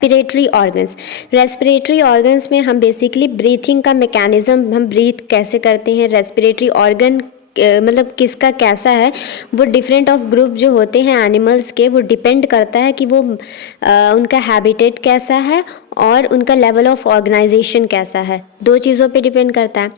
Respiratory organs में हम basically breathing का मैकेनिज्म, हम ब्रीथ कैसे करते हैं, रेस्पिरेटरी ऑर्गन मतलब किसका कैसा है, वो डिफरेंट ऑफ ग्रुप जो होते हैं एनिमल्स के, वो डिपेंड करता है कि वो उनका हैबिटेट कैसा है और उनका लेवल ऑफ ऑर्गेनाइजेशन कैसा है, दो चीज़ों पे डिपेंड करता है।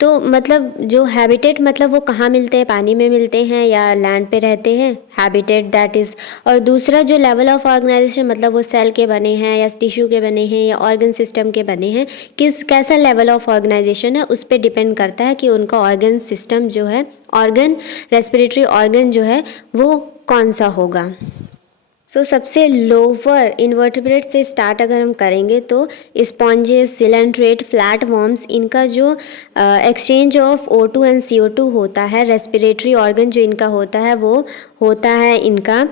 तो मतलब जो हैबिटेट मतलब वो कहाँ मिलते हैं, पानी में मिलते हैं या लैंड पे रहते हैं, हैबिटेट दैट इज़। और दूसरा जो लेवल ऑफ ऑर्गेनाइजेशन मतलब वो सेल के बने हैं या टिश्यू के बने हैं या ऑर्गन सिस्टम के बने हैं, कैसा लेवल ऑफ ऑर्गेनाइजेशन है उस पर डिपेंड करता है कि उनका ऑर्गन सिस्टम जो है, ऑर्गन रेस्पिरेटरी ऑर्गन जो है वो कौन सा होगा। सबसे लोअर इन्वर्टिब्रेट से स्टार्ट अगर हम करेंगे तो स्पॉन्जेस, सिलेंट्रेट, फ्लैट वॉर्म्स, इनका जो exchange of O2 and CO2 होता है, रेस्पिरेटरी ऑर्गन जो इनका होता है वो होता है इनका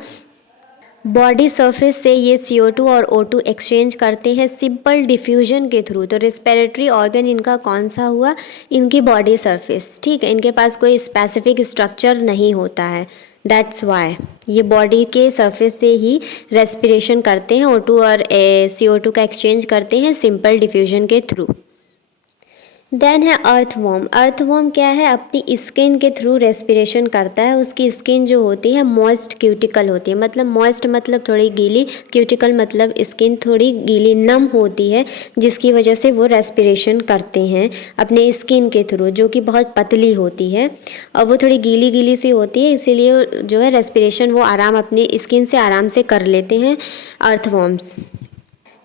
बॉडी सरफेस से ये CO2 और O2 एक्सचेंज करते हैं सिंपल डिफ्यूजन के थ्रू। तो रेस्पिरेटरी ऑर्गन इनका कौन सा हुआ, इनकी बॉडी सरफेस, ठीक है, इनके पास कोई स्पेसिफिक स्ट्रक्चर नहीं होता है, दैट्स वाई ये बॉडी के सरफेस से ही रेस्पिरेशन करते हैं, O2 और CO2 का एक्सचेंज करते हैं सिंपल डिफ्यूजन के थ्रू। देन है अर्थवॉर्म। अर्थवॉर्म क्या है, अपनी स्किन के थ्रू रेस्पिरेशन करता है। उसकी स्किन जो होती है मॉइस्ट क्यूटिकल होती है, मतलब मॉइस्ट मतलब थोड़ी गीली, क्यूटिकल मतलब स्किन थोड़ी गीली नम होती है, जिसकी वजह से वो रेस्पिरेशन करते हैं अपने स्किन के थ्रू, जो कि बहुत पतली होती है और वो थोड़ी गीली गीली सी होती है, इसीलिए जो है रेस्पिरेशन वो आराम अपनी स्किन से आराम से कर लेते हैं अर्थवॉर्म्स।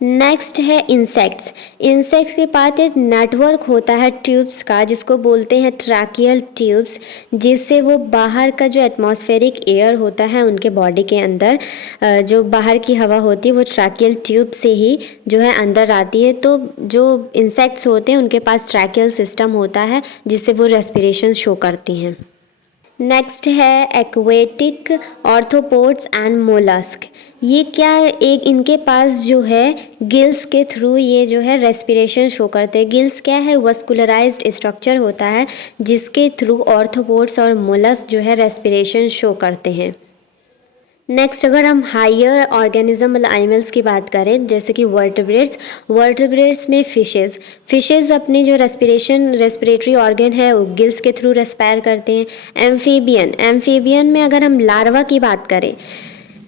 नेक्स्ट है इंसेक्ट्स। इंसेक्ट्स के पास एक नेटवर्क होता है ट्यूब्स का, जिसको बोलते हैं ट्रैकियल ट्यूब्स, जिससे वो बाहर का जो एटमॉस्फेरिक एयर होता है उनके बॉडी के अंदर, जो बाहर की हवा होती है वो ट्रैकियल ट्यूब से ही जो है अंदर आती है। तो जो इंसेक्ट्स होते हैं उनके पास ट्रैकियल सिस्टम होता है जिससे वो रेस्पिरेशन शो करती हैं। नेक्स्ट है एक्वेटिक ऑर्थोपोड्स एंड मोलस्क। ये क्या है, एक इनके पास जो है गिल्स के थ्रू ये जो है रेस्पिरेशन शो करते हैं। गिल्स क्या है, वस्कुलराइज्ड स्ट्रक्चर होता है जिसके थ्रू ऑर्थोपोड्स और मोलस्क जो है रेस्पिरेशन शो करते हैं। नेक्स्ट अगर हम हायर ऑर्गेनिज्म मतलब एनिमल्स की बात करें, जैसे कि वर्टिब्रेट्स में फिशेज़ अपने जो रेस्पिरेटरी ऑर्गन है वो गिल्स के थ्रू रेस्पायर करते हैं। एम्फीबियन में अगर हम लार्वा की बात करें,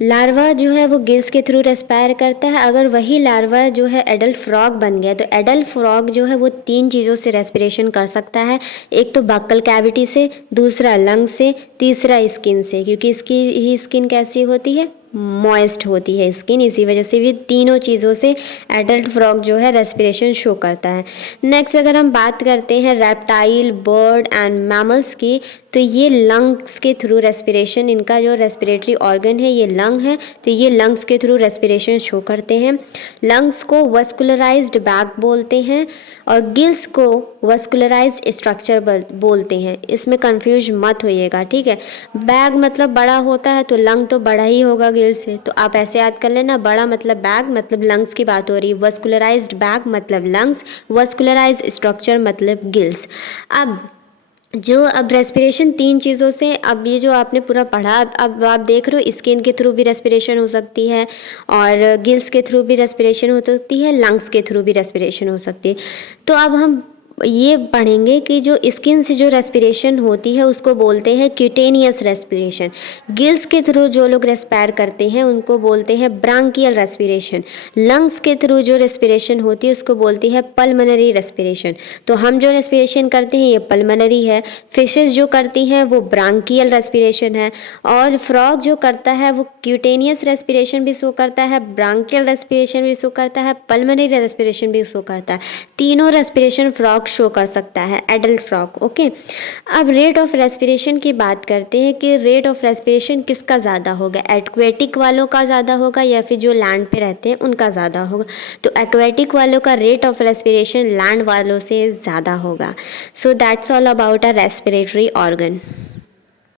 लार्वा जो है वो गिल्स के थ्रू रेस्पायर करता है। अगर वही लार्वा जो है एडल्ट फ्रॉग बन गया तो एडल्ट फ्रॉग जो है वो 3 चीज़ों से रेस्पिरेशन कर सकता है, एक तो बक्कल कैविटी से, दूसरा लंग से, तीसरा स्किन से, क्योंकि इसकी ही स्किन कैसी होती है, मॉइस्ट होती है स्किन, इसी वजह से भी तीनों चीज़ों से एडल्ट फ्रॉग जो है रेस्पिरेशन शो करता है। नेक्स्ट अगर हम बात करते हैं रेप्टाइल, बर्ड एंड मैमल्स की, तो ये लंग्स के थ्रू रेस्पिरेशन, इनका जो रेस्पिरेटरी ऑर्गन है ये लंग है, तो ये लंग्स के थ्रू रेस्पिरेशन शो करते हैं। लंग्स को वस्कुलराइज्ड बैग बोलते हैं और गिल्स को वस्कुलराइज्ड स्ट्रक्चर बोलते हैं, इसमें कंफ्यूज मत होइएगा, ठीक है। बैग मतलब बड़ा होता है तो लंग तो बड़ा ही होगा गिल्स से, तो आप ऐसे याद कर लेना, बड़ा मतलब बैग मतलब लंग्स की बात हो रही है, वस्कुलराइज्ड बैग मतलब लंग्स, वस्कुलराइज्ड स्ट्रक्चर मतलब गिल्स। अब रेस्पिरेशन 3 चीज़ों से, अब ये जो आपने पूरा पढ़ा, अब आप देख रहे हो स्किन के थ्रू भी रेस्पिरेशन हो सकती है और गिल्स के थ्रू भी रेस्पिरेशन हो सकती है, लंग्स के थ्रू भी रेस्पिरेशन हो सकती है। तो अब हम ये पढ़ेंगे कि जो स्किन से जो रेस्पिरेशन होती है उसको बोलते हैं क्यूटेनियस रेस्पिरेशन। गिल्स के थ्रू जो लोग रेस्पायर करते हैं उनको बोलते हैं ब्रांकियल रेस्पिरेशन। लंग्स के थ्रू जो रेस्पिरेशन होती है उसको बोलती है पल्मनरी रेस्पिरेशन। तो हम जो रेस्पिरेशन करते हैं ये पल्मनरी है, फिशेस जो करती हैं वो ब्रांकियल रेस्पिरेशन है, और फ्रॉग जो करता है वो क्यूटेनियस रेस्पिरेशन भी शो करता है, ब्रांकियल रेस्पिरेशन भी शो करता है, पल्मनरी रेस्पिरेशन भी शो करता है। तीनों रेस्पिरेशन फ्रॉग शो कर सकता है, एडल्ट फ्रॉग, ओके। अब रेट ऑफ रेस्पिरेशन की बात करते हैं कि रेट ऑफ रेस्पिरेशन किसका ज़्यादा होगा, एक्वेटिक वालों का ज़्यादा होगा या फिर जो लैंड पे रहते हैं उनका ज़्यादा होगा। तो एक्वेटिक वालों का रेट ऑफ रेस्पिरेशन लैंड वालों से ज़्यादा होगा। So that's all about a respiratory organ.